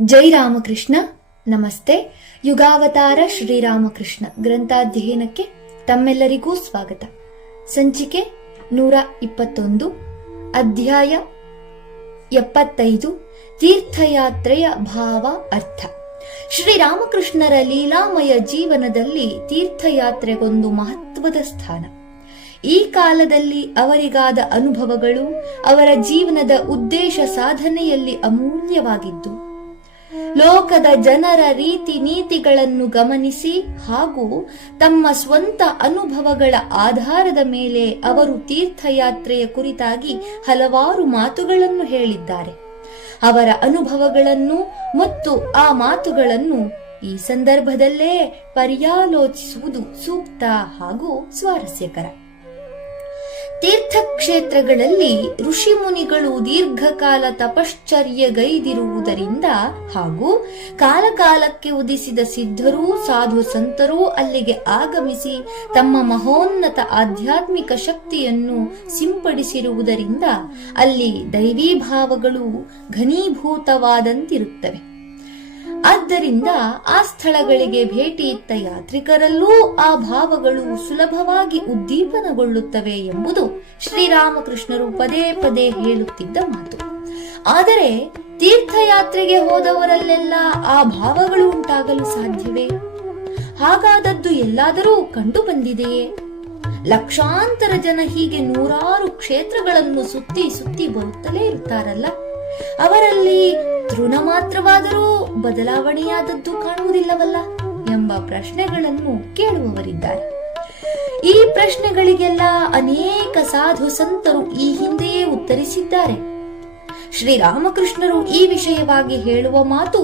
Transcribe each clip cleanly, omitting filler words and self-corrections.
ಜೈ ರಾಮಕೃಷ್ಣ. ನಮಸ್ತೆ. ಯುಗಾವತಾರ ಶ್ರೀರಾಮಕೃಷ್ಣ ಗ್ರಂಥಾಧ್ಯಯನಕ್ಕೆ ತಮ್ಮೆಲ್ಲರಿಗೂ ಸ್ವಾಗತ. ಸಂಚಿಕೆ 121, ಅಧ್ಯಾಯ 75, ತೀರ್ಥಯಾತ್ರೆಯ ಭಾವ ಅರ್ಥ. ಶ್ರೀರಾಮಕೃಷ್ಣರ ಲೀಲಾಮಯ ಜೀವನದಲ್ಲಿ ತೀರ್ಥಯಾತ್ರೆಗೊಂದು ಮಹತ್ವದ ಸ್ಥಾನ. ಈ ಕಾಲದಲ್ಲಿ ಅವರಿಗಾದ ಅನುಭವಗಳು ಅವರ ಜೀವನದ ಉದ್ದೇಶ ಸಾಧನೆಯಲ್ಲಿ ಅಮೂಲ್ಯವಾಗಿದ್ದು, ಲೋಕದ ಜನರ ರೀತಿ ನೀತಿಗಳನ್ನು ಗಮನಿಸಿ ಹಾಗೂ ತಮ್ಮ ಸ್ವಂತ ಅನುಭವಗಳ ಆಧಾರದ ಮೇಲೆ ಅವರು ತೀರ್ಥಯಾತ್ರೆಯ ಕುರಿತಾಗಿ ಹಲವಾರು ಮಾತುಗಳನ್ನು ಹೇಳಿದ್ದಾರೆ. ಅವರ ಅನುಭವಗಳನ್ನು ಮತ್ತು ಆ ಮಾತುಗಳನ್ನು ಈ ಸಂದರ್ಭದಲ್ಲೇ ಪರ್ಯಾಲೋಚಿಸುವುದು ಸೂಕ್ತ ಹಾಗೂ ಸ್ವಾರಸ್ಯಕರ. ತೀರ್ಥಕ್ಷೇತ್ರಗಳಲ್ಲಿ ಋಷಿಮುನಿಗಳು ದೀರ್ಘಕಾಲ ತಪಶ್ಚರ್ಯಗೈದಿರುವುದರಿಂದ ಹಾಗೂ ಕಾಲಕಾಲಕ್ಕೆ ಉದಿಸಿದ ಸಿದ್ಧರೂ ಸಾಧು ಸಂತರೂ ಅಲ್ಲಿಗೆ ಆಗಮಿಸಿ ತಮ್ಮ ಮಹೋನ್ನತ ಆಧ್ಯಾತ್ಮಿಕ ಶಕ್ತಿಯನ್ನು ಸಿಂಪಡಿಸಿರುವುದರಿಂದ ಅಲ್ಲಿ ದೈವೀಭಾವಗಳು ಘನೀಭೂತವಾದಂತಿರುತ್ತವೆ. ಆದ್ದರಿಂದ ಆ ಸ್ಥಳಗಳಿಗೆ ಭೇಟಿ ಇತ್ತ ಯಾತ್ರಿಕರಲ್ಲೂ ಆ ಭಾವಗಳು ಸುಲಭವಾಗಿ ಉದ್ದೀಪನಗೊಳ್ಳುತ್ತವೆ ಎಂಬುದು ಶ್ರೀರಾಮಕೃಷ್ಣರು ಪದೇ ಪದೇ ಹೇಳುತ್ತಿದ್ದ ಮಾತು. ಆದರೆ ತೀರ್ಥಯಾತ್ರೆಗೆ ಹೋದವರಲ್ಲೆಲ್ಲ ಆ ಭಾವಗಳು ಉಂಟಾಗಲು ಸಾಧ್ಯವೇ? ಹಾಗಾದದ್ದು ಎಲ್ಲಾದರೂ ಕಂಡು ಬಂದಿದೆಯೇ? ಲಕ್ಷಾಂತರ ಜನ ಹೀಗೆ ನೂರಾರು ಕ್ಷೇತ್ರಗಳನ್ನು ಸುತ್ತಿ ಸುತ್ತಿ ಬರುತ್ತಲೇ ಇರುತ್ತಾರಲ್ಲ, ಅವರಲ್ಲಿ ತೃಣ ಮಾತ್ರವಾದರೂ ಬದಲಾವಣೆಯಾದದ್ದು ಕಾಣುವುದಿಲ್ಲವಲ್ಲ ಎಂಬ ಪ್ರಶ್ನೆಗಳನ್ನು ಕೇಳುವವರಿದ್ದಾರೆ. ಈ ಪ್ರಶ್ನೆಗಳಿಗೆಲ್ಲ ಅನೇಕ ಸಾಧು ಸಂತರು ಈ ಹಿಂದೆಯೇ ಉತ್ತರಿಸಿದ್ದಾರೆ. ಶ್ರೀರಾಮಕೃಷ್ಣರು ಈ ವಿಷಯವಾಗಿ ಹೇಳುವ ಮಾತು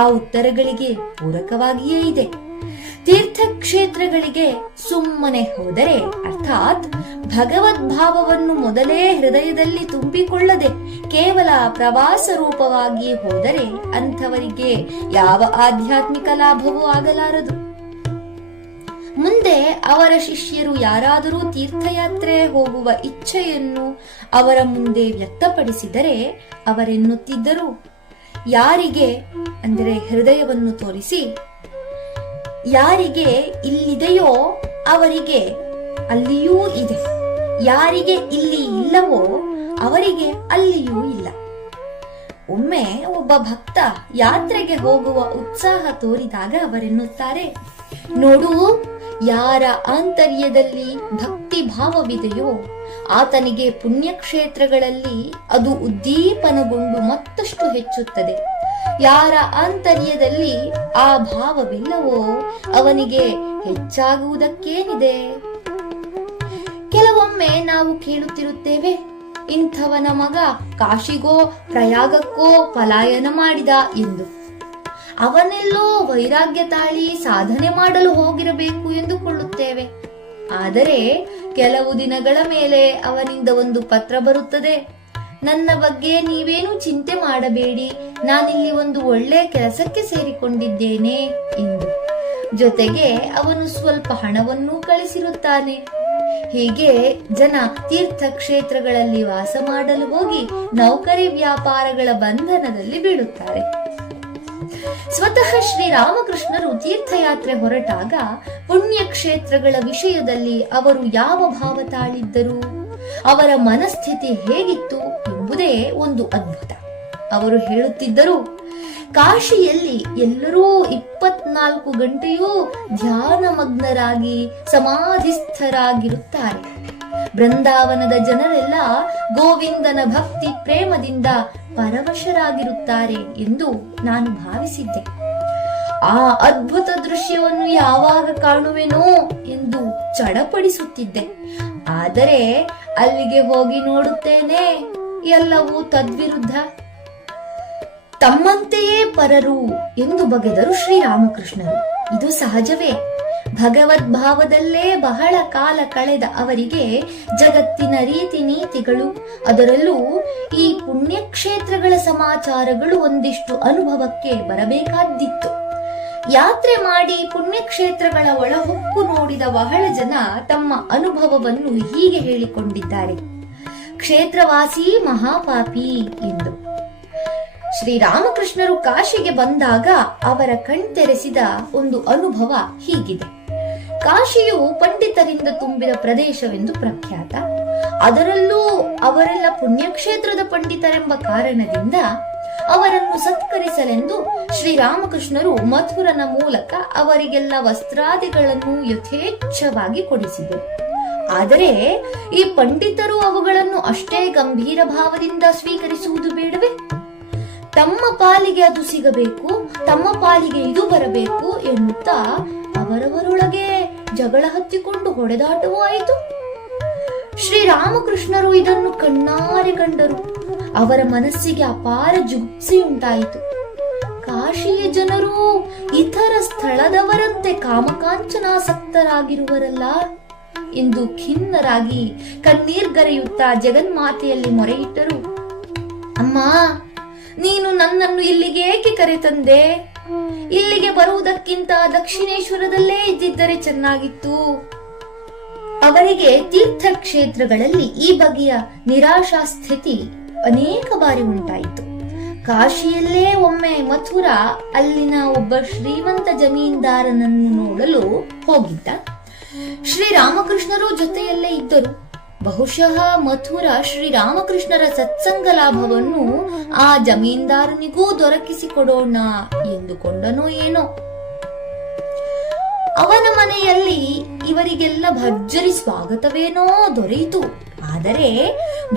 ಆ ಉತ್ತರಗಳಿಗೆ ಪೂರಕವಾಗಿಯೇ ಇದೆ. ತೀರ್ಥಕ್ಷೇತ್ರಗಳಿಗೆ ಸುಮ್ಮನೆ ಹೋದರೆ, ಅರ್ಥಾತ್ ಭಗವದ್ಭಾವವನ್ನು ಮೊದಲೇ ಹೃದಯದಲ್ಲಿ ತುಂಬಿಕೊಳ್ಳದೆ ಕೇವಲ ಪ್ರವಾಸ ರೂಪವಾಗಿ ಹೋದರೆ ಅಂಥವರಿಗೆ ಯಾವ ಆಧ್ಯಾತ್ಮಿಕ ಲಾಭವೂ ಆಗಲಾರದು. ಮುಂದೆ ಅವರ ಶಿಷ್ಯರು ಯಾರಾದರೂ ತೀರ್ಥಯಾತ್ರೆ ಹೋಗುವ ಇಚ್ಛೆಯನ್ನು ಅವರ ಮುಂದೆ ವ್ಯಕ್ತಪಡಿಸಿದರೆ ಅವರೆನ್ನುತ್ತಿದ್ದರು, ಯಾರಿಗೆ ಅಂದರೆ ಹೃದಯವನ್ನು ತೋರಿಸಿ, ಯಾರಿಗೆ ಇಲ್ಲಿದೆಯೋ ಅವರಿಗೆ ಅಲ್ಲಿಯೂ ಇದೆ, ಯಾರಿಗೆ ಇಲ್ಲಿ ಇಲ್ಲವೋ ಅವರಿಗೆ ಅಲ್ಲಿಯೂ ಇಲ್ಲ. ಒಮ್ಮೆ ಒಬ್ಬ ಭಕ್ತ ಯಾತ್ರೆಗೆ ಹೋಗುವ ಉತ್ಸಾಹ ತೋರಿದಾಗ ಅವರೆನ್ನುತ್ತಾರೆ, ನೋಡು, ಯಾರ ಆಂತರ್ಯದಲ್ಲಿ ಭಕ್ತಿ ಭಾವವಿದೆಯೋ ಆತನಿಗೆ ಪುಣ್ಯಕ್ಷೇತ್ರಗಳಲ್ಲಿ ಅದು ಉದ್ದೀಪನಗೊಂಡು ಮತ್ತಷ್ಟು ಹೆಚ್ಚುತ್ತದೆ. ಯಾರ ಆಂತರ್ಯದಲ್ಲಿ ಆ ಭಾವವಿಲ್ಲವೋ ಅವನಿಗೆ ಹೆಚ್ಚಾಗುವುದಕ್ಕೇನಿದೆ? ಕೆಲವೊಮ್ಮೆ ನಾವು ಕೇಳುತ್ತಿರುತ್ತೇವೆ, ಇಂಥವನ ಮಗ ಕಾಶಿಗೋ ಪ್ರಯಾಗಕ್ಕೋ ಪಲಾಯನ ಮಾಡಿದ ಎಂದು. ಅವನೆಲ್ಲೋ ವೈರಾಗ್ಯ ತಾಳಿ ಸಾಧನೆ ಮಾಡಲು ಹೋಗಿರಬೇಕು ಎಂದುಕೊಳ್ಳುತ್ತೇವೆ. ಆದರೆ ಕೆಲವು ದಿನಗಳ ಮೇಲೆ ಅವನಿಂದ ಒಂದು ಪತ್ರ ಬರುತ್ತದೆ, ನನ್ನ ಬಗ್ಗೆ ನೀವೇನು ಚಿಂತೆ ಮಾಡಬೇಡಿ, ನಾನಿಲ್ಲಿ ಒಂದು ಒಳ್ಳೆ ಕೆಲಸಕ್ಕೆ ಸೇರಿಕೊಂಡಿದ್ದೇನೆ ಎಂದು. ಜೊತೆಗೆ ಅವನು ಸ್ವಲ್ಪ ಹಣವನ್ನೂ ಕಳಿಸಿರುತ್ತಾನೆ. ಹೀಗೆ ಜನ ತೀರ್ಥಕ್ಷೇತ್ರಗಳಲ್ಲಿ ವಾಸ ಮಾಡಲು ಹೋಗಿ ನೌಕರಿ ವ್ಯಾಪಾರಗಳ ಬಂಧನದಲ್ಲಿ ಬೀಳುತ್ತಾರೆ. ಸ್ವತಃ ಶ್ರೀರಾಮಕೃಷ್ಣರು ತೀರ್ಥಯಾತ್ರೆ ಹೊರಟಾಗ ಪುಣ್ಯಕ್ಷೇತ್ರಗಳ ವಿಷಯದಲ್ಲಿ ಅವರು ಯಾವ ಭಾವ ತಾಳಿದ್ದರು, ಅವರ ಮನಸ್ಥಿತಿ ಹೇಗಿತ್ತು ಎಂಬುದೇ ಒಂದು ಅದ್ಭುತ. ಅವರು ಹೇಳುತ್ತಿದ್ದರು, ಕಾಶಿಯಲ್ಲಿ ಎಲ್ಲರೂ 24 ಗಂಟೆಯೂ ಧ್ಯಾನಮಗ್ನರಾಗಿ ಸಮಾಧಿಸ್ಥರಾಗಿರುತ್ತಾರೆ. ಬೃಂದಾವನದ ಜನರೆಲ್ಲ ಗೋವಿಂದನ ಭಕ್ತಿ ಪ್ರೇಮದಿಂದ ಪರವಶರಾಗಿರುತ್ತಾರೆ ಎಂದು ನಾನು ಭಾವಿಸಿದ್ದೆ. ಆ ಅದ್ಭುತ ದೃಶ್ಯವನ್ನು ಯಾವಾಗ ಕಾಣುವೆನೋ ಎಂದು ಚಡಪಡಿಸುತ್ತಿದ್ದೆ. ಆದರೆ ಅಲ್ಲಿಗೆ ಹೋಗಿ ನೋಡುತ್ತೇನೆ, ಎಲ್ಲವೂ ತದ್ವಿರುದ್ಧ. ತಮ್ಮಂತೆಯೇ ಪರರು ಎಂದು ಬಗೆದರು ಶ್ರೀರಾಮಕೃಷ್ಣರು. ಇದು ಸಹಜವೇ. ಭಗವದ್ಭಾವದಲ್ಲೇ ಬಹಳ ಕಾಲ ಕಳೆದ ಅವರಿಗೆ ಜಗತ್ತಿನ ರೀತಿ ನೀತಿಗಳು, ಅದರಲ್ಲೂ ಈ ಪುಣ್ಯಕ್ಷೇತ್ರಗಳ ಸಮಾಚಾರಗಳು ಒಂದಿಷ್ಟು ಅನುಭವಕ್ಕೆ ಬರಬೇಕಾದ್ದಿತ್ತು. ಯಾತ್ರೆ ಮಾಡಿ ಪುಣ್ಯಕ್ಷೇತ್ರಗಳ ಒಳಹೊಕ್ಕು ನೋಡಿದ ಬಹಳ ಜನ ತಮ್ಮ ಅನುಭವವನ್ನು ಹೀಗೆ ಹೇಳಿಕೊಂಡಿದ್ದಾರೆ, ಕ್ಷೇತ್ರವಾಸಿ ಮಹಾಪಾಪಿ ಎಂದು. ಶ್ರೀರಾಮಕೃಷ್ಣರು ಕಾಶಿಗೆ ಬಂದಾಗ ಅವರ ಕಣ್ತೆರೆಸಿದ ಒಂದು ಅನುಭವ ಹೀಗಿದೆ. ಕಾಶಿಯು ಪಂಡಿತರಿಂದ ತುಂಬಿದ ಪ್ರದೇಶವೆಂದು ಪ್ರಖ್ಯಾತ. ಅದರಲ್ಲೂ ಅವರೆಲ್ಲ ಪುಣ್ಯಕ್ಷೇತ್ರದ ಪಂಡಿತರೆಂಬ ಕಾರಣದಿಂದ ಅವರನ್ನು ಸತ್ಕರಿಸಲೆಂದು ಶ್ರೀರಾಮಕೃಷ್ಣರು ಮಥುರನ ಮೂಲಕ ಅವರಿಗೆಲ್ಲ ವಸ್ತ್ರಾದಿಗಳನ್ನು ಯಥೇಚ್ಛವಾಗಿ ಕೊಡಿಸಿದರು. ಆದರೆ ಈ ಪಂಡಿತರು ಅವುಗಳನ್ನು ಅಷ್ಟೇ ಗಂಭೀರ ಭಾವದಿಂದ ಸ್ವೀಕರಿಸುವುದು ಬೇಡವೇ? ತಮ್ಮ ಪಾಲಿಗೆ ಅದು ಸಿಗಬೇಕು, ತಮ್ಮ ಪಾಲಿಗೆ ಇದು ಬರಬೇಕು ಎನ್ನುತ್ತಾ ಅವರವರೊಳಗೆ ಜಗಳ ಹತ್ತಿಕೊಂಡು ಹೊಡೆದಾಟವೂ ಆಯಿತು. ಶ್ರೀರಾಮಕೃಷ್ಣರು ಇದನ್ನು ಕಣ್ಣಾರೆ ಕಂಡರು. ಅವರ ಮನಸ್ಸಿಗೆ ಅಪಾರ ಜುಗುಪ್ಸೆಯುಂಟಾಯಿತು. ಕಾಶಿಯ ಜನರು ಇತರ ಸ್ಥಳದವರಂತೆ ಕಾಮಕಾಂಚನಾಸಕ್ತರಾಗಿರುವರಲ್ಲ ಎಂದು ಖಿನ್ನರಾಗಿ ಕಣ್ಣೀರ್ಗರೆಯುತ್ತಾ ಜಗನ್ಮಾತೆಯಲ್ಲಿ ಮೊರೆಯಿಟ್ಟರು. ಅಮ್ಮ, ನೀನು ನನ್ನನ್ನು ಇಲ್ಲಿಗೆ ಏಕೆ ಕರೆತಂದೆ? ಇಲ್ಲಿಗೆ ಬರುವುದಕ್ಕಿಂತ ದಕ್ಷಿಣೇಶ್ವರದಲ್ಲೇ ಇದ್ದಿದ್ದರೆ ಚೆನ್ನಾಗಿತ್ತು. ಅವರಿಗೆ ತೀರ್ಥಕ್ಷೇತ್ರಗಳಲ್ಲಿ ಈ ಬಗೆಯ ನಿರಾಶಾ ಸ್ಥಿತಿ ಅನೇಕ ಬಾರಿ ಉಂಟಾಯಿತು. ಕಾಶಿಯಲ್ಲೇ ಒಮ್ಮೆ ಮಥುರಾ ಅಲ್ಲಿನ ಒಬ್ಬ ಶ್ರೀಮಂತ ಜಮೀನ್ದಾರನನ್ನು ನೋಡಲು ಹೋಗಿದ್ದ. ಶ್ರೀರಾಮಕೃಷ್ಣರು ಜೊತೆಯಲ್ಲೇ ಇದ್ದರು. ಬಹುಶಃ ಮಥುರಾ ಶ್ರೀರಾಮಕೃಷ್ಣರ ಸತ್ಸಂಗ ಲಾಭವನ್ನು ಆ ಜಮೀನ್ದಾರನಿಗೂ ದೊರಕಿಸಿಕೊಡೋಣ ಎಂದುಕೊಂಡನೋ ಏನೋ. ಅವನ ಮನೆಯಲ್ಲಿ ಇವರಿಗೆಲ್ಲ ಭರ್ಜರಿ ಸ್ವಾಗತವೇನೋ ದೊರೆಯಿತು. ಆದರೆ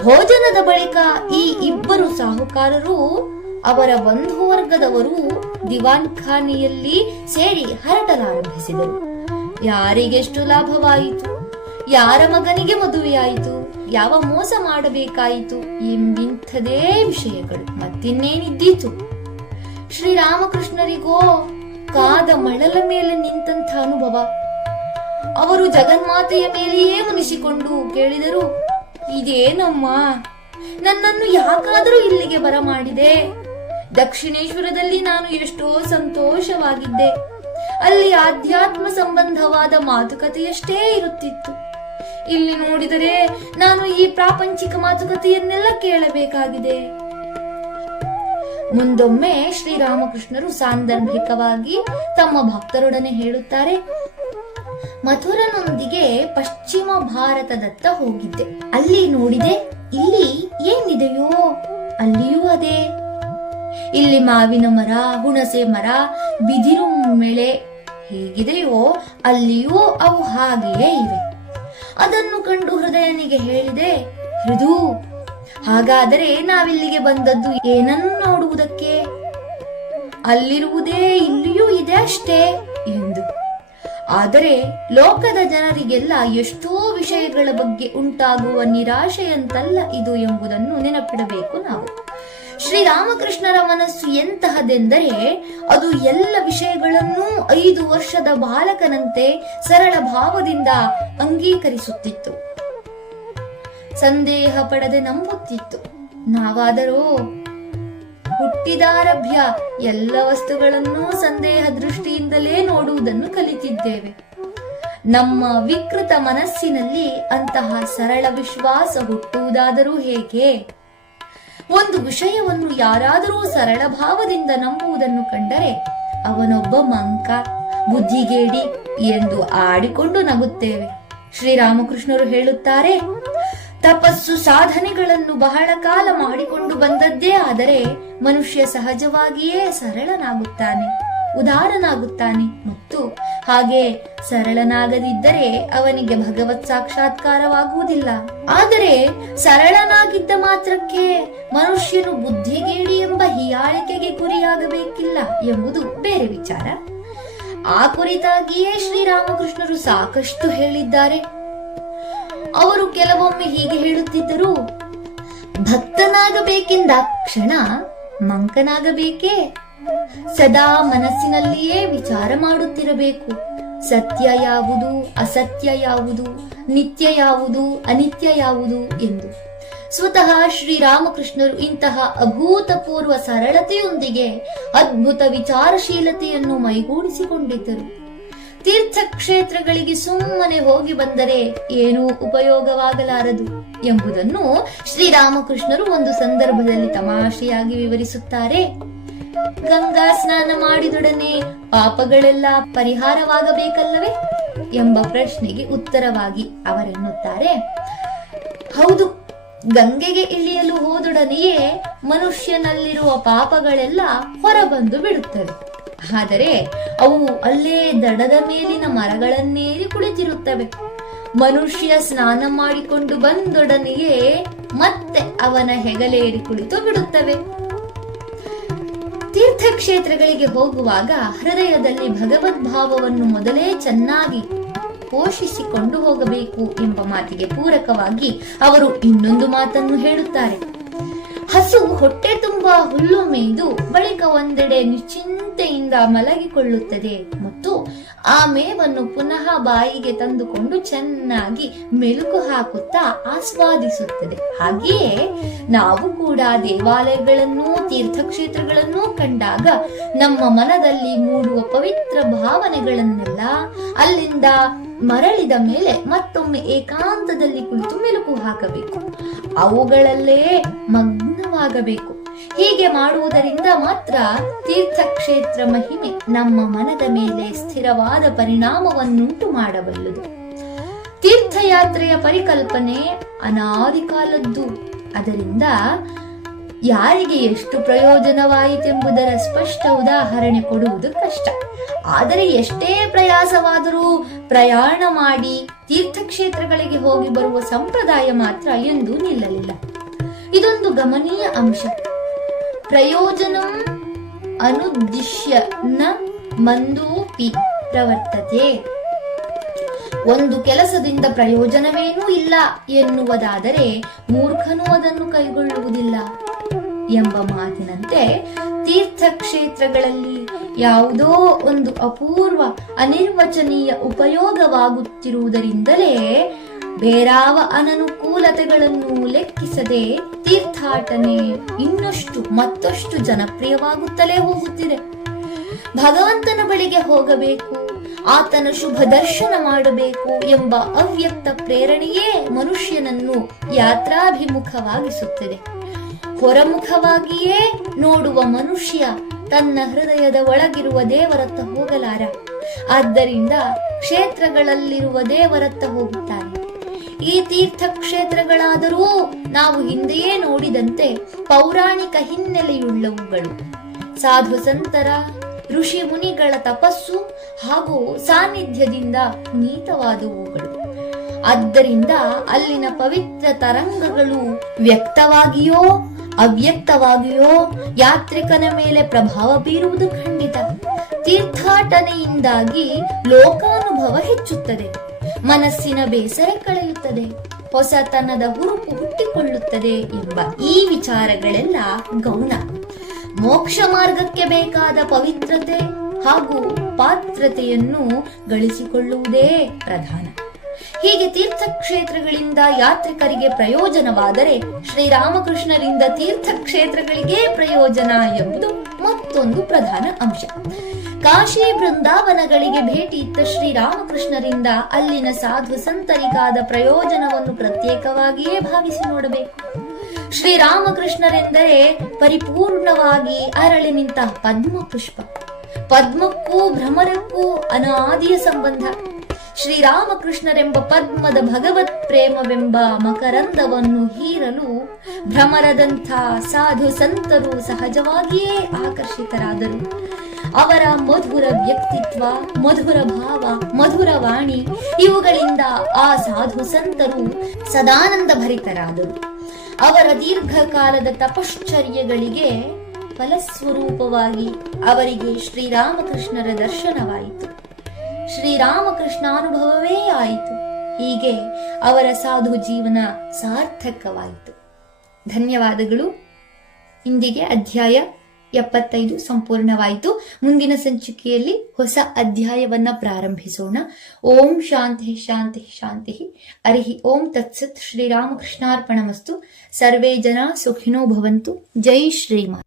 ಭೋಜನದ ಬಳಿಕ ಈ ಇಬ್ಬರು ಸಾಹುಕಾರರು ಅವರ ಬಂಧುವರ್ಗದವರು ದಿವಾನ್ ಖಾನೆಯಲ್ಲಿ ಸೇರಿ ಹರಟಲಾರಂಭಿಸಿದರು. ಯಾರಿಗೆಷ್ಟು ಲಾಭವಾಯಿತು, ಯಾರ ಮಗನಿಗೆ ಮದುವೆಯಾಯಿತು, ಯಾವ ಮೋಸ ಮಾಡಬೇಕಾಯಿತು ಎಂಬಿಂಥದೇ ವಿಷಯಗಳು ಮತ್ತಿನ್ನೇನಿದ್ದೀತು. ಶ್ರೀರಾಮಕೃಷ್ಣರಿಗೋ ಕಾದ ಮಳಲ ಮೇಲೆ ನಿಂತಹ ಅನುಭವ. ಅವರು ಜಗನ್ಮಾತೆಯ ಮೇಲೆಯೇ ಮುನಿಸಿಕೊಂಡು ಕೇಳಿದರು, ಇದೇನಮ್ಮ, ನನ್ನನ್ನು ಯಾಕಾದರೂ ಇಲ್ಲಿಗೆ ಬರಮಾಡಿದೆ? ದಕ್ಷಿಣೇಶ್ವರದಲ್ಲಿ ನಾನು ಎಷ್ಟೋ ಸಂತೋಷವಾಗಿದ್ದೆ. ಅಲ್ಲಿ ಆಧ್ಯಾತ್ಮ ಸಂಬಂಧವಾದ ಮಾತುಕತೆಯಷ್ಟೇ ಇರುತ್ತಿತ್ತು. ಇಲ್ಲಿ ನೋಡಿದರೆ ನಾನು ಈ ಪ್ರಾಪಂಚಿಕ ಮಾತುಕತೆಯನ್ನೆಲ್ಲ ಕೇಳಬೇಕಾಗಿದೆ. ಮುಂದೊಮ್ಮೆ ಶ್ರೀರಾಮಕೃಷ್ಣರು ಸಾಂದರ್ಭಿಕವಾಗಿ ತಮ್ಮ ಭಕ್ತರೊಡನೆ ಹೇಳುತ್ತಾರೆ, ಮಥುರನೊಂದಿಗೆ ಪಶ್ಚಿಮ ಭಾರತದತ್ತ ಹೋಗಿದ್ದೆ. ಅಲ್ಲಿ ನೋಡಿದೆ, ಇಲ್ಲಿ ಏನಿದೆಯೋ ಅಲ್ಲಿಯೂ ಅದೇ. ಇಲ್ಲಿ ಮಾವಿನ ಮರ, ಹುಣಸೆ ಮರ, ಬಿದಿರು ಮೆಳೆ ಹೇಗಿದೆಯೋ ಅಲ್ಲಿಯೂ ಅವು ಹಾಗೆಯೇ ಇವೆ. ಅದನ್ನು ಕಂಡು ಹೃದಯನಿಗೆ ಹೇಳಿದೆ, ಹೃದು, ಹಾಗಾದರೆ ನಾವಿಲ್ಲಿಗೆ ಬಂದದ್ದು ಏನನ್ನು ನೋಡುವುದಕ್ಕೆ? ಅಲ್ಲಿರುವುದೇ ಇಲ್ಲಿಯೂ ಇದೆ ಅಷ್ಟೇ ಎಂದು. ಆದರೆ ಲೋಕದ ಜನರಿಗೆಲ್ಲ ಎಷ್ಟೋ ವಿಷಯಗಳ ಬಗ್ಗೆ ಉಂಟಾಗುವ ನಿರಾಶೆಯಂತಲ್ಲ ಇದು ಎಂಬುದನ್ನು ನೆನಪಿಡಬೇಕು ನಾವು. ಶ್ರೀರಾಮಕೃಷ್ಣರ ಮನಸ್ಸು ಎಂತಹದೆಂದರೆ ಅದು ಎಲ್ಲ ವಿಷಯಗಳನ್ನೂ 5 ವರ್ಷದ ಬಾಲಕನಂತೆ ಸರಳ ಭಾವದಿಂದ ಅಂಗೀಕರಿಸುತ್ತಿತ್ತು. ಸಂದೇಹ ಪಡದೆ ನಂಬುತ್ತಿತ್ತು. ನಾವಾದರೂ ಹುಟ್ಟಿದಾರಭ್ಯ ಎಲ್ಲ ವಸ್ತುಗಳನ್ನೂ ಸಂದೇಹ ದೃಷ್ಟಿಯಿಂದಲೇ ನೋಡುವುದನ್ನು ಕಲಿತಿದ್ದೇವೆ. ನಮ್ಮ ವಿಕೃತ ಮನಸ್ಸಿನಲ್ಲಿ ಅಂತಹ ಸರಳ ವಿಶ್ವಾಸ ಹುಟ್ಟುವುದಾದರೂ ಹೇಗೆ? ಒಂದು ವಿಷಯವನ್ನು ಯಾರಾದರೂ ಸರಳ ಭಾವದಿಂದ ನಂಬುವುದನ್ನು ಕಂಡರೆ ಅವನೊಬ್ಬ ಮಂಕ, ಬುದ್ಧಿಗೇಡಿ ಎಂದು ಆಡಿಕೊಂಡು ನಗುತ್ತೇವೆ. ಶ್ರೀರಾಮಕೃಷ್ಣರು ಹೇಳುತ್ತಾರೆ, ತಪಸ್ಸು ಸಾಧನೆಗಳನ್ನು ಬಹಳ ಕಾಲ ಮಾಡಿಕೊಂಡು ಬಂದದ್ದೇ ಆದರೆ ಮನುಷ್ಯ ಸಹಜವಾಗಿಯೇ ಸರಳನಾಗುತ್ತಾನೆ, ಉದಾರನಾಗುತ್ತಾನೆ. ಮತ್ತು ಹಾಗೆ ಸರಳನಾಗದಿದ್ದರೆ ಅವನಿಗೆ ಭಗವತ್ ಸಾಕ್ಷಾತ್ಕಾರವಾಗುವುದಿಲ್ಲ. ಆದರೆ ಸರಳನಾಗಿದ್ದ ಮಾತ್ರಕ್ಕೆ ಮನುಷ್ಯನು ಬುದ್ಧಿಗೇಡಿ ಎಂಬ ಹೀಯಾಳಿಕೆಗೆ ಗುರಿಯಾಗಬೇಕಿಲ್ಲ ಎಂಬುದು ಬೇರೆ ವಿಚಾರ. ಆ ಕುರಿತಾಗಿಯೇ ಶ್ರೀರಾಮಕೃಷ್ಣರು ಸಾಕಷ್ಟು ಹೇಳಿದ್ದಾರೆ. ಅವರು ಕೆಲವೊಮ್ಮೆ ಹೀಗೆ ಹೇಳುತ್ತಿದ್ದರು, ಭಕ್ತನಾಗಬೇಕೆಂದ ಕ್ಷಣ ಮಂಕನಾಗಬೇಕೇ? ಸದಾ ಮನಸ್ಸಿನಲ್ಲಿಯೇ ವಿಚಾರ ಮಾಡುತ್ತಿರಬೇಕು. ಸತ್ಯ ಯಾವುದು, ಅಸತ್ಯ ಯಾವುದು, ನಿತ್ಯ ಯಾವುದು, ಅನಿತ್ಯ ಯಾವುದು ಎಂದು. ಸ್ವತಃ ಶ್ರೀರಾಮಕೃಷ್ಣರು ಇಂತಹ ಅಭೂತಪೂರ್ವ ಸರಳತೆಯೊಂದಿಗೆ ಅದ್ಭುತ ವಿಚಾರಶೀಲತೆಯನ್ನು ಮೈಗೂಡಿಸಿಕೊಂಡಿದ್ದರು. ತೀರ್ಥಕ್ಷೇತ್ರಗಳಿಗೆ ಸುಮ್ಮನೆ ಹೋಗಿ ಬಂದರೆ ಏನೂ ಉಪಯೋಗವಾಗಲಾರದು. ಎಂಬುದನ್ನು ಶ್ರೀರಾಮಕೃಷ್ಣರು ಒಂದು ಸಂದರ್ಭದಲ್ಲಿ ತಮಾಷೆಯಾಗಿ ವಿವರಿಸುತ್ತಾರೆ. ಗಂಗಾ ಸ್ನಾನ ಮಾಡಿದೊಡನೆ ಪಾಪಗಳೆಲ್ಲ ಪರಿಹಾರವಾಗಬೇಕಲ್ಲವೇ ಎಂಬ ಪ್ರಶ್ನೆಗೆ ಉತ್ತರವಾಗಿ ಅವರೆನ್ನುತ್ತಾರೆ, ಹೌದು, ಗಂಗೆಗೆ ಇಳಿಯಲು ಹೋದೊಡನೆಯೇ ಮನುಷ್ಯನಲ್ಲಿರುವ ಪಾಪಗಳೆಲ್ಲ ಹೊರಬಂದು ಬಿಡುತ್ತವೆ. ಆದರೆ ಅವು ಅಲ್ಲೇ ದಡದ ಮೇಲಿನ ಮರಗಳನ್ನೇರಿ ಕುಳಿತಿರುತ್ತವೆ. ಮನುಷ್ಯ ಸ್ನಾನ ಮಾಡಿಕೊಂಡು ಬಂದೊಡನೆಯೇ ಮತ್ತೆ ಅವನ ಹೆಗಲೇರಿ ಕುಳಿತು ಬಿಡುತ್ತವೆ. ತೀರ್ಥಕ್ಷೇತ್ರಗಳಿಗೆ ಹೋಗುವಾಗ ಹೃದಯದಲ್ಲಿ ಭಗವದ್ಭಾವವನ್ನು ಮೊದಲೇ ಚೆನ್ನಾಗಿ ಪೋಷಿಸಿಕೊಂಡು ಹೋಗಬೇಕು ಎಂಬ ಮಾತಿಗೆ ಪೂರಕವಾಗಿ ಅವರು ಇನ್ನೊಂದು ಮಾತನ್ನು ಹೇಳುತ್ತಾರೆ. ಹಸು ಹೊಟ್ಟೆ ತುಂಬಾ ಹುಲ್ಲು ಮೇಯ್ದು ಬಳಿಕ ಒಂದೆಡೆ ನಿಶ್ಚಿಂತೆಯಿಂದ ಮಲಗಿಕೊಳ್ಳುತ್ತದೆ ಮತ್ತು ಆ ಮೇವನ್ನು ಪುನಃ ಬಾಯಿಗೆ ತಂದುಕೊಂಡು ಚೆನ್ನಾಗಿ ಮೆಲುಕು ಹಾಕುತ್ತಾ ಆಸ್ವಾದಿಸುತ್ತದೆ. ಹಾಗೆಯೇ ನಾವು ಕೂಡ ದೇವಾಲಯಗಳನ್ನು ತೀರ್ಥಕ್ಷೇತ್ರಗಳನ್ನು ಕಂಡಾಗ ನಮ್ಮ ಮನದಲ್ಲಿ ಮೂಡುವ ಪವಿತ್ರ ಭಾವನೆಗಳನ್ನೆಲ್ಲ ಅಲ್ಲಿಂದ ಮರಳಿದ ಮೇಲೆ ಮತ್ತೊಮ್ಮೆ ಏಕಾಂತದಲ್ಲಿ ಕುಳಿತು ಮೆಲುಕು ಹಾಕಬೇಕು, ಅವುಗಳಲ್ಲೇ ಮಗ್ನವಾಗಬೇಕು. ಹೀಗೆ ಮಾಡುವುದರಿಂದ ಮಾತ್ರ ತೀರ್ಥಕ್ಷೇತ್ರ ಮಹಿಮೆ ನಮ್ಮ ಮನದ ಮೇಲೆ ಸ್ಥಿರವಾದ ಪರಿಣಾಮವನ್ನುಂಟು ಮಾಡಬಲ್ಲದು. ತೀರ್ಥಯಾತ್ರೆಯ ಪರಿಕಲ್ಪನೆ ಅನಾದಿ ಕಾಲದ್ದು. ಅದರಿಂದ ಯಾರಿಗೆ ಎಷ್ಟು ಪ್ರಯೋಜನವಾಯಿತೆಂಬುದರ ಸ್ಪಷ್ಟ ಉದಾಹರಣೆ ಕೊಡುವುದು ಕಷ್ಟ. ಆದರೆ ಎಷ್ಟೇ ಪ್ರಯಾಸವಾದರೂ ಪ್ರಯಾಣ ಮಾಡಿ ತೀರ್ಥಕ್ಷೇತ್ರಗಳಿಗೆ ಹೋಗಿ ಬರುವ ಸಂಪ್ರದಾಯ ಮಾತ್ರ ಎಂದೂ ನಿಲ್ಲಲಿಲ್ಲ. ಇದೊಂದು ಗಮನೀಯ ಅಂಶ. ಪ್ರಯೋಜನಂ ಅನುದ್ದಿಶ್ಯ ನ ಮಂದೋಪಿ ಪ್ರವರ್ತತೆ. ಒಂದು ಕೆಲಸದಿಂದ ಪ್ರಯೋಜನವೇನೂ ಇಲ್ಲ ಎನ್ನುವುದಾದರೆ ಮೂರ್ಖನು ಅದನ್ನು ಕೈಗೊಳ್ಳುವುದಿಲ್ಲ ಎಂಬ ಮಾತಿನಂತೆ ತೀರ್ಥಕ್ಷೇತ್ರಗಳಲ್ಲಿ ಯಾವುದೋ ಒಂದು ಅಪೂರ್ವ ಅನಿರ್ವಚನೀಯ ಉಪಯೋಗವಾಗುತ್ತಿರುವುದರಿಂದಲೇ ಬೇರಾವ ಅನನುಕೂಲತೆಗಳನ್ನು ಲೆಕ್ಕಿಸದೆ ತೀರ್ಥಾಟನೆ ಇನ್ನಷ್ಟು ಮತ್ತಷ್ಟು ಜನಪ್ರಿಯವಾಗುತ್ತಲೇ ಹೋಗುತ್ತಿದೆ. ಭಗವಂತನ ಬಳಿಗೆ ಹೋಗಬೇಕು, ಆತನ ಶುಭ ದರ್ಶನ ಮಾಡಬೇಕು ಎಂಬ ಅವ್ಯಕ್ತ ಪ್ರೇರಣೆಯೇ ಮನುಷ್ಯನನ್ನು ಯಾತ್ರಾಭಿಮುಖವಾಗಿಸುತ್ತದೆ. ಹೊರಮುಖವಾಗಿಯೇ ನೋಡುವ ಮನುಷ್ಯ ತನ್ನ ಹೃದಯದ ಒಳಗಿರುವ ದೇವರತ್ತ ಹೋಗಲಾರ. ಆದ್ದರಿಂದ ಕ್ಷೇತ್ರಗಳಲ್ಲಿರುವ ದೇವರತ್ತ ಹೋಗುತ್ತಾನೆ. ಈ ತೀರ್ಥಕ್ಷೇತ್ರಗಳಾದರೂ ನಾವು ಹಿಂದೆಯೇ ನೋಡಿದಂತೆ ಪೌರಾಣಿಕ ಹಿನ್ನೆಲೆಯುಳ್ಳವುಗಳು. ಸಾಧು ಸಂತರ, ಋಷಿ ಮುನಿಗಳ ತಪಸ್ಸು ಹಾಗೂ ಸಾನ್ನಿಧ್ಯದಿಂದ ಪುನೀತವಾದವುಗಳು. ಆದ್ದರಿಂದ ಅಲ್ಲಿನ ಪವಿತ್ರ ತರಂಗಗಳು ವ್ಯಕ್ತವಾಗಿಯೋ ಅವ್ಯಕ್ತವಾಗಿಯೋ ಯಾತ್ರಿಕನ ಮೇಲೆ ಪ್ರಭಾವ ಬೀರುವುದು ಖಂಡಿತ. ತೀರ್ಥಾಟನೆಯಿಂದಾಗಿ ಲೋಕಾನುಭವ ಹೆಚ್ಚುತ್ತದೆ, ಮನಸ್ಸಿನ ಬೇಸರ ಕಳೆಯುತ್ತದೆ, ಹೊಸತನದ ಹುರುಪು ಹುಟ್ಟಿಕೊಳ್ಳುತ್ತದೆ ಎಂಬ ಈ ವಿಚಾರಗಳೆಲ್ಲ ಗೌಣ. ಮೋಕ್ಷ ಮಾರ್ಗಕ್ಕೆ ಬೇಕಾದ ಪವಿತ್ರತೆ ಹಾಗೂ ಪಾತ್ರತೆಯನ್ನು ಗಳಿಸಿಕೊಳ್ಳುವುದೇ ಪ್ರಧಾನ. ಹೀಗೆ ತೀರ್ಥಕ್ಷೇತ್ರಗಳಿಂದ ಯಾತ್ರಿಕರಿಗೆ ಪ್ರಯೋಜನವಾದರೆ ಶ್ರೀರಾಮಕೃಷ್ಣರಿಂದ ತೀರ್ಥಕ್ಷೇತ್ರಗಳಿಗೆ ಪ್ರಯೋಜನ ಎಂಬುದು ಮತ್ತೊಂದು ಪ್ರಧಾನ ಅಂಶ. ಕಾಶಿ ಬೃಂದಾವನಗಳಿಗೆ ಭೇಟಿ ಇತ್ತ ಶ್ರೀರಾಮಕೃಷ್ಣರಿಂದ ಅಲ್ಲಿನ ಸಾಧು ಸಂತರಿಗಾದ ಪ್ರಯೋಜನವನ್ನು ಪ್ರತ್ಯೇಕವಾಗಿಯೇ ಭಾವಿಸಿ ನೋಡಬೇಕು. ಶ್ರೀರಾಮಕೃಷ್ಣರೆಂದರೆ ಪರಿಪೂರ್ಣವಾಗಿ ಅರಳಿ ನಿಂತ ಪದ್ಮ ಪುಷ್ಪ. ಪದ್ಮಕ್ಕೂ ಭ್ರಮರಕ್ಕೂ ಅನಾದಿಯ ಸಂಬಂಧ. ಶ್ರೀರಾಮಕೃಷ್ಣರೆಂಬ ಪದ್ಮದ ಭಗವತ್ ಪ್ರೇಮವೆಂಬ ಮಕರಂದವನ್ನು ಹೀರಲು ಭ್ರಮರದಂಥ ಸಾಧು ಸಂತರು ಸಹಜವಾಗಿಯೇ ಆಕರ್ಷಿತರಾದರು. ಅವರ ಮಧುರ ವ್ಯಕ್ತಿತ್ವ, ಮಧುರ ಭಾವ, ಮಧುರ ವಾಣಿ ಇವುಗಳಿಂದ ಆ ಸಾಧು ಸಂತರು ಸದಾನಂದ ಭರಿತರಾದರು. ಅವರ ದೀರ್ಘಕಾಲದ ತಪಶ್ಚರ್ಯಗಳಿಗೆ ಫಲಸ್ವರೂಪವಾಗಿ ಅವರಿಗೆ ಶ್ರೀರಾಮಕೃಷ್ಣರ ದರ್ಶನವಾಯಿತು, ಶ್ರೀರಾಮಕೃಷ್ಣಾನುಭವವೇ ಆಯಿತು. ಹೀಗೆ ಅವರ ಸಾಧು ಜೀವನ ಸಾರ್ಥಕವಾಯಿತು. ಧನ್ಯವಾದಗಳು. ಇಂದಿಗೆ ಅಧ್ಯಾಯ 75 ಸಂಪೂರ್ಣವಾಯಿತು. ಮುಂದಿನ ಸಂಚಿಕೆಯಲ್ಲಿ ಹೊಸ ಅಧ್ಯಾಯವನ್ನ ಪ್ರಾರಂಭಿಸೋಣ. ಓಂ ಶಾಂತಿ ಶಾಂತಿ ಶಾಂತಿ. ಹರಿ ಓಂ ತತ್ಸತ್. ಶ್ರೀರಾಮಕೃಷ್ಣಾರ್ಪಣಮಸ್ತು. ಸರ್ವೇ ಜನ ಸುಖಿನೋ ಭವಂತು. ಜೈ ಶ್ರೀಮಾನ್.